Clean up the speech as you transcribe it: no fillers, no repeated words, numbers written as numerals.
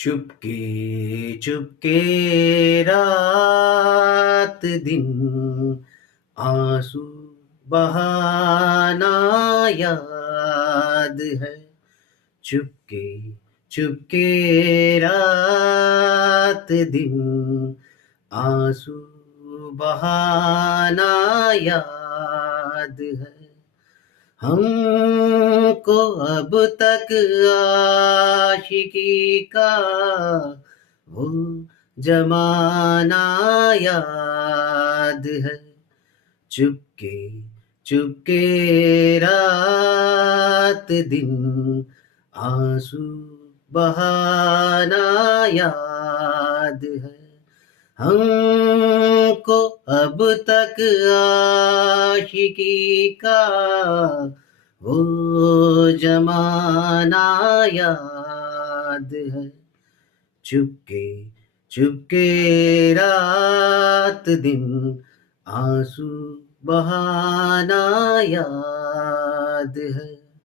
चुपके चुपके रात दिन आंसू बहाना याद है। चुपके चुपके रात दिन आंसू बहाना याद है। हमको अब तक आशिकी का वो जमाना याद है। चुपके चुपके रात दिन आंसू बहाना याद है। हमको अब तक आशिकी का वो जमाना याद है। चुपके चुपके रात दिन आंसू बहाना याद है।